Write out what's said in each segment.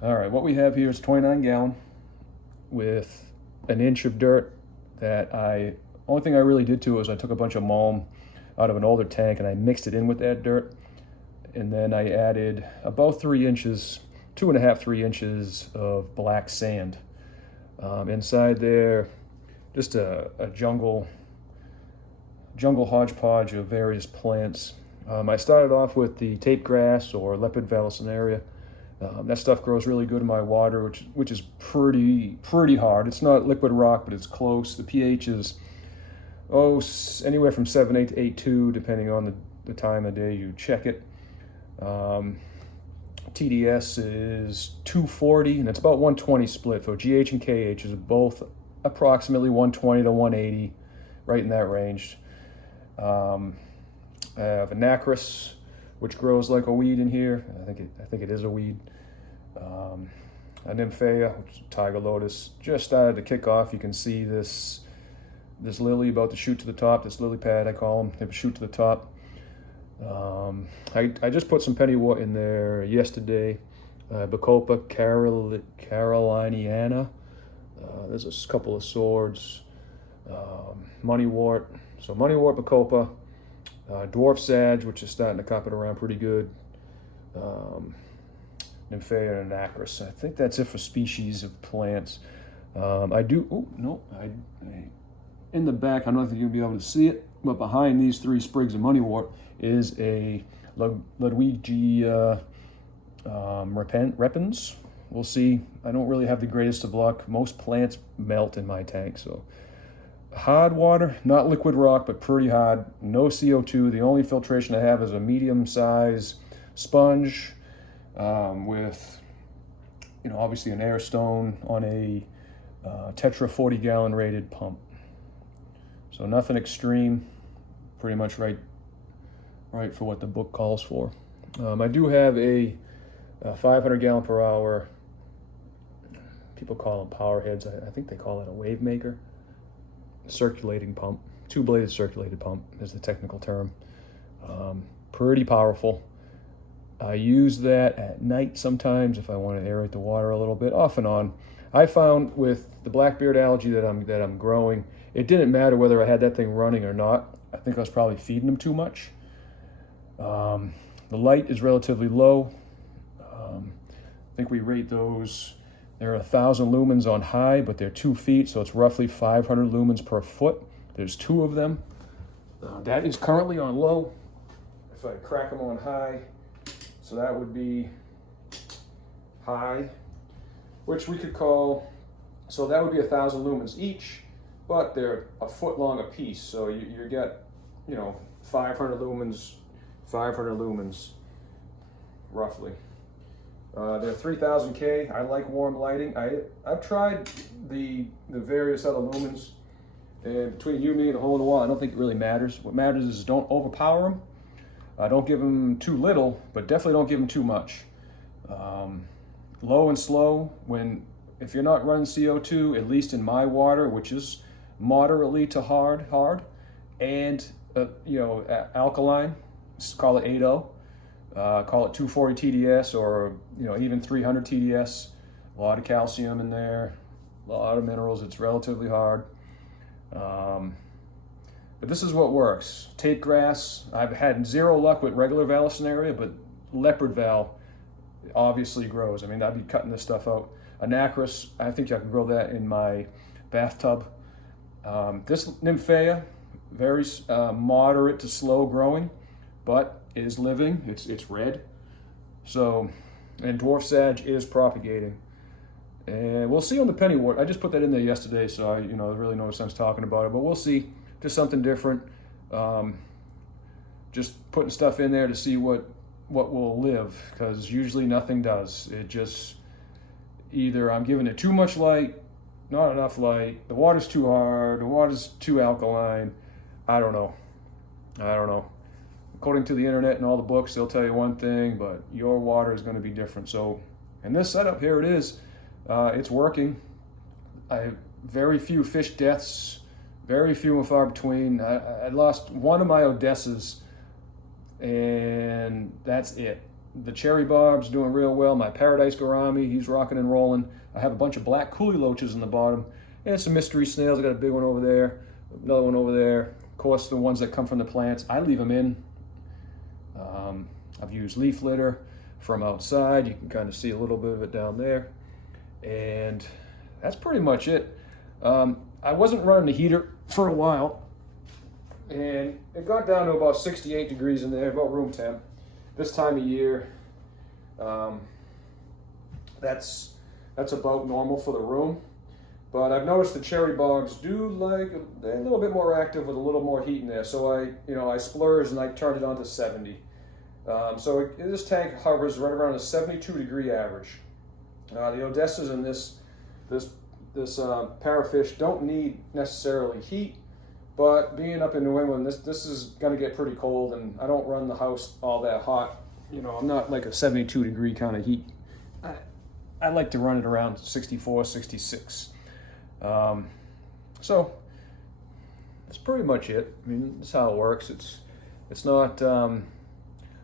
All right, what we have here is 29 gallon with an inch of dirt that only thing I really did to it was I took a bunch of mulch out of an older tank and I mixed it in with that dirt. And then I added about 3 inches, 2.5, 3 inches of black sand. Inside there, just a jungle hodgepodge of various plants. I started off with the tape grass or leopard vallisneria. That stuff grows really good in my water, which is pretty hard. It's not liquid rock, but it's close. The pH is anywhere from 7.8 to 8.2, depending on the time of day you check it. TDS is 240, and it's about 120 split. So GH and KH is both approximately 120 to 180, right in that range. I have anacris, which grows like a weed in here. I think it is a weed. A nymphea, which is tiger lotus, just started to kick off. You can see this lily about to shoot to the top. This lily pad, I call them. They shoot to the top. I just put some pennywort in there yesterday. Bacopa caroliniana. There's a couple of swords. Moneywort. So moneywort, bacopa. Dwarf sage, which is starting to cop it around pretty good. Nymphea and anacris. I think that's it for species of plants. In the back, I don't think you'll be able to see it, but behind these 3 sprigs of moneywort is a Ludwigia repens. We'll see. I don't really have the greatest of luck. Most plants melt in my tank, so hard water, not liquid rock, but pretty hard. No CO2. The only filtration I have is a medium-size sponge with, obviously an air stone on a Tetra 40-gallon rated pump. So nothing extreme, pretty much right for what the book calls for. I do have a 500 gallon per hour, people call them power heads. I think they call it a wave maker. Circulating pump, 2-bladed circulated pump is the technical term. Pretty powerful. I use that at night sometimes if I want to aerate the water a little bit, off and on. I found with the blackbeard algae that I'm growing, it didn't matter whether I had that thing running or not. I think I was probably feeding them too much. The light is relatively low. I think we rate those. They're 1,000 lumens on high, but they're 2 feet, so it's roughly 500 lumens per foot. There's 2 of them. That is currently on low. If I crack them on high, so that would be high, which we could call, so that would be 1,000 lumens each, but they're a foot long a piece. So you get, 500 lumens, roughly. They're 3000 K. I like warm lighting. I've tried the various other lumens. Between you, me, and the hole in the wall, I don't think it really matters. What matters is don't overpower them. Don't give them too little, but definitely don't give them too much. Low and slow. If you're not running CO2, at least in my water, which is moderately to hard, and alkaline, call it 8.0. Call it 240 TDS or even 300 TDS. A lot of calcium in there, a lot of minerals. It's relatively hard, but this is what works. Tape grass. I've had 0 luck with regular vallisneria, but leopard val obviously grows. I mean, I'd be cutting this stuff out. Anacris, I think I can grow that in my bathtub. This nymphea, very moderate to slow growing, but is living. It's red. So, and dwarf sage is propagating. And we'll see on the pennywort. I just put that in there yesterday, so there's really no sense talking about it, but we'll see. Just something different. Just putting stuff in there to see what will live, because usually nothing does. It just, either I'm giving it too much light, not enough light, the water's too hard, the water's too alkaline. I don't know. According to the internet and all the books, they'll tell you one thing, but your water is going to be different. So in this setup, here it is. It's working. I have very few fish deaths, very few and far between. I lost one of my Odessas, and that's it. The cherry barb's doing real well. My paradise gourami, he's rocking and rolling. I have a bunch of black coolie loaches in the bottom and some mystery snails. I got a big one over there, another one over there. Of course, the ones that come from the plants, I leave them in. I've used leaf litter from outside. You can kind of see a little bit of it down there. And that's pretty much it. I wasn't running the heater for a while, and it got down to about 68 degrees in there, about room temp. This time of year, that's about normal for the room. But I've noticed the cherry bogs do they're a little bit more active with a little more heat in there. So I splurged and I turned it on to 70. This tank hovers right around a 72 degree average. The Odessas in this parafish don't need necessarily heat, but being up in New England, this is going to get pretty cold, and I don't run the house all that hot. I'm not like a 72 degree kind of heat. I like to run it around 64, 66. So that's pretty much it. I mean, that's how it works. It's not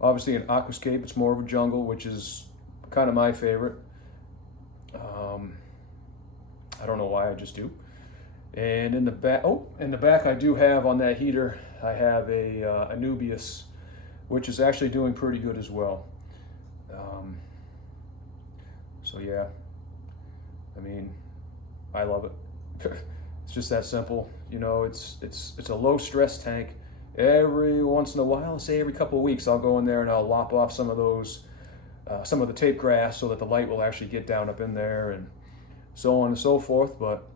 obviously an aquascape. It's more of a jungle, which is kind of my favorite. I don't know why, I just do. And in the back, I do have on that heater, I have a Anubias, which is actually doing pretty good as well. So yeah, I mean, I love it. It's just that simple. It's a low stress tank. Every once in a while, say every couple of weeks, I'll go in there and I'll lop off some of the tape grass so that the light will actually get down up in there, and so on and so forth. But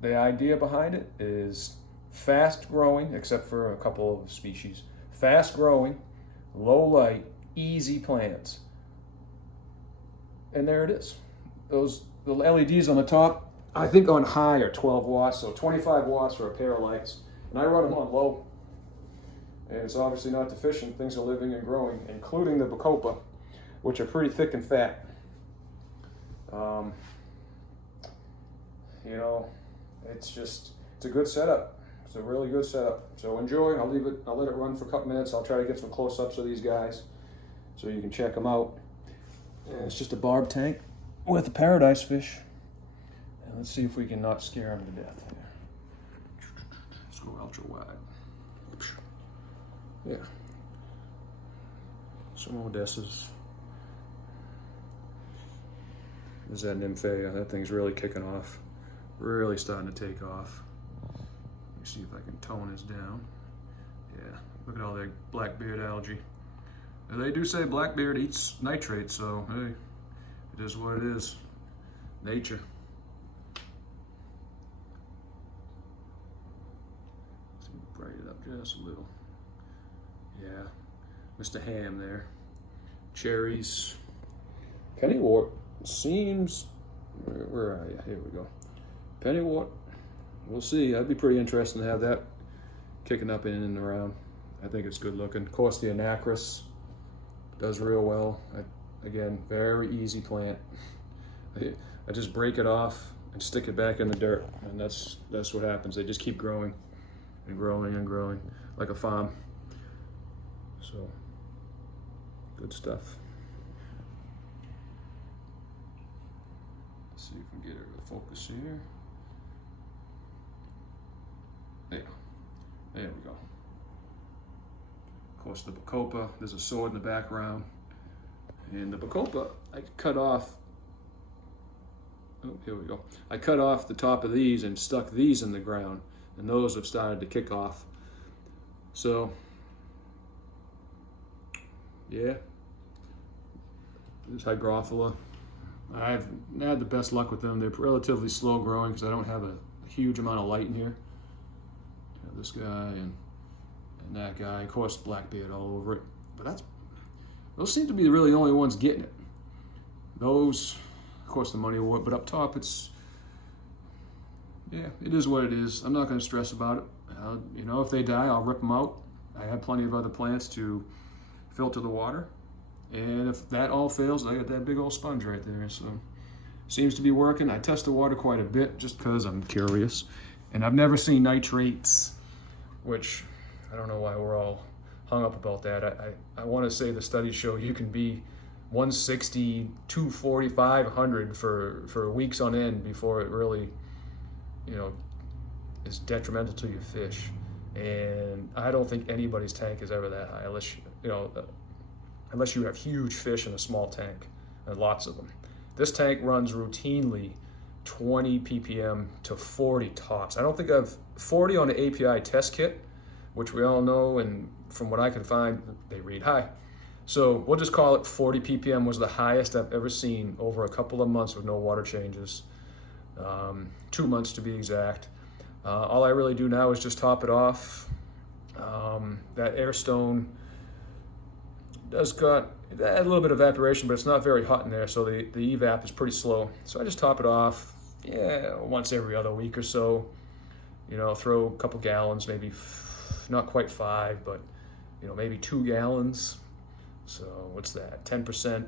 the idea behind it is fast growing, except for a couple of species. Fast growing, low light, easy plants. And there it is. The LEDs on the top, I think on high are 12 watts, so 25 watts for a pair of lights. And I run them on low. And it's obviously not deficient. Things are living and growing, including the Bacopa, which are pretty thick and fat. It's a good setup. It's a really good setup. So enjoy. I'll let it run for a couple minutes. I'll try to get some close-ups of these guys so you can check them out. And it's just a barb tank with a paradise fish. And let's see if we can not scare them to death. Let's go ultra wide. Yeah. Some Odessas. There's that Nymphea. That thing's really kicking off. Really starting to take off. Let me see if I can tone this down. Yeah, look at all that blackbeard algae. Now, they do say blackbeard eats nitrate, so hey, it is what it is. Nature. Let's brighten it up just a little. Yeah, Mr. Ham there. Cherries. Pennywort seems, where are you? Here we go. Pennywort, we'll see. That'd be pretty interesting to have that kicking up in and around. I think it's good looking. Of course, the Anacris does real well. Again, very easy plant. I just break it off and stick it back in the dirt, and that's what happens. They just keep growing and growing and growing like a farm. So, good stuff. Let's see if we can get her to focus here. There we go. Of course, the Bacopa, there's a sword in the background. And the Bacopa, I cut off, here we go. I cut off the top of these and stuck these in the ground, and those have started to kick off. So, yeah, this Hygrophila. I've had the best luck with them. They're relatively slow growing because I don't have a huge amount of light in here. This guy and that guy, of course, blackbeard all over it. But those seem to be really the only ones getting it. Those, of course, the money wort, but up top, yeah, it is what it is. I'm not going to stress about it. If they die, I'll rip them out. I have plenty of other plants to filter the water. And if that all fails, I got that big old sponge right there. So, seems to be working. I test the water quite a bit just because I'm curious. And I've never seen nitrates, which I don't know why we're all hung up about that. I want to say the studies show you can be 160, 240, 500 for weeks on end before it really, you know, is detrimental to your fish. And I don't think anybody's tank is ever that high, unless you have huge fish in a small tank, and lots of them. This tank runs routinely 20 ppm to 40 tops. I don't think I've 40 on the API test kit, which we all know, and from what I can find, they read high. So we'll just call it 40 ppm was the highest I've ever seen over a couple of months with no water changes. 2 months to be exact. All I really do now is just top it off. That air stone does got a little bit of evaporation, but it's not very hot in there, so the evap is pretty slow. So I just top it off, once every other week or so. You know, throw a couple gallons, maybe not quite 5, but you know, maybe 2 gallons. So what's that? 10%.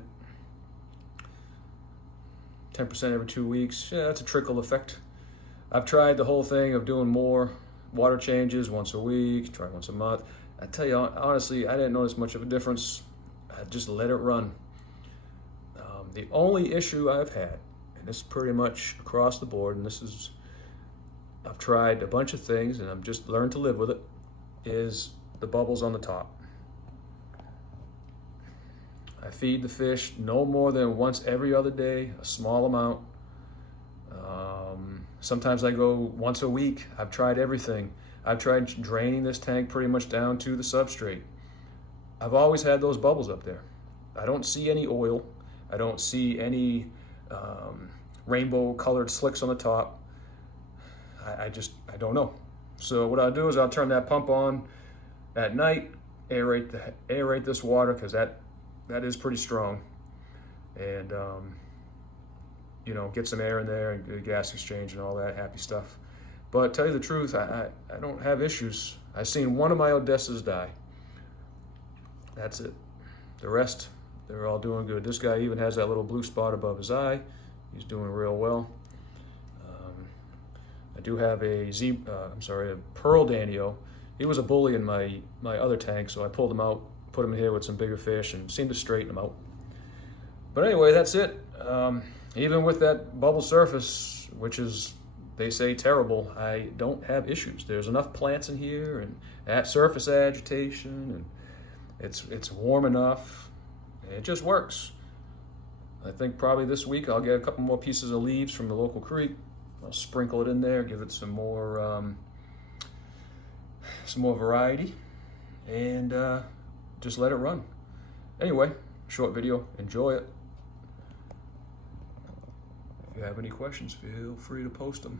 10% every 2 weeks. Yeah, that's a trickle effect. I've tried the whole thing of doing more water changes once a week, try once a month. I tell you, honestly, I didn't notice much of a difference. I just let it run. The only issue I've had, and this is pretty much across the board, and I've tried a bunch of things and I've just learned to live with it, is the bubbles on the top. I feed the fish no more than once every other day, a small amount. Sometimes I go once a week. I've tried everything. I've tried draining this tank pretty much down to the substrate. I've always had those bubbles up there. I don't see any oil. I don't see any rainbow colored slicks on the top. I don't know. So what I'll do is I'll turn that pump on at night, aerate this water, because that is pretty strong, and you know, get some air in there and good gas exchange and all that happy stuff. But tell you the truth, I don't have issues. I've seen one of my Odessas die. That's it. The rest, they're all doing good. This guy even has that little blue spot above his eye. He's doing real well. I do have a pearl danio. He was a bully in my other tank, so I pulled him out, put him in here with some bigger fish, and seemed to straighten him out. But anyway, that's it. Even with that bubble surface, which is, they say, terrible, I don't have issues. There's enough plants in here and at surface agitation, and it's warm enough. It just works. I think probably this week I'll get a couple more pieces of leaves from the local creek. I'll sprinkle it in there, give it some more variety, and just let it run. Anyway, short video. Enjoy it. If you have any questions, feel free to post them.